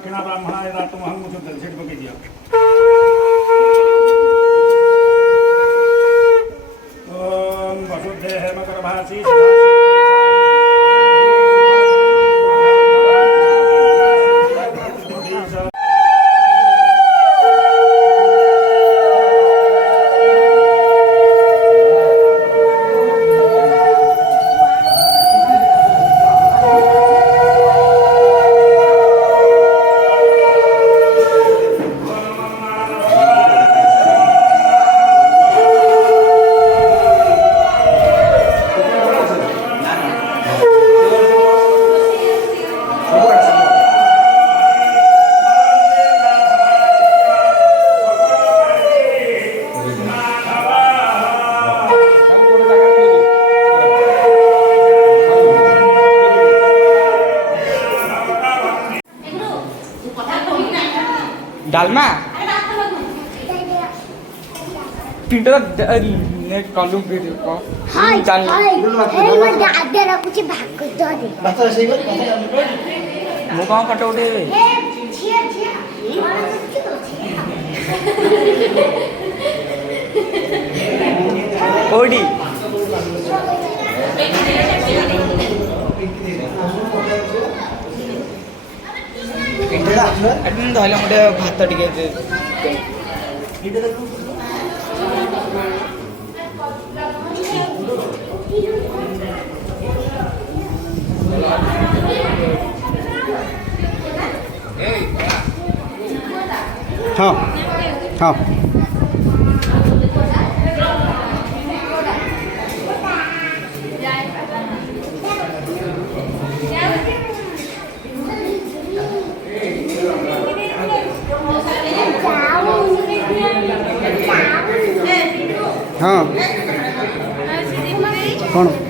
दक्षिणा ब्राह्मणाय दातुमहं सेठ बके दिया ओम वसुदेह मकरभासी डालमा पिंटो नेट कॉलम पे को हाय जान हाय मत आधे रखुची भाग कर दो दे बात ऐसे कर मो का फटो उठे ए छिया छिया और कुछ तो छिया ओडी इंटरला आपलं अडून धरले मोठे भात टिके हां हां हाँ कौन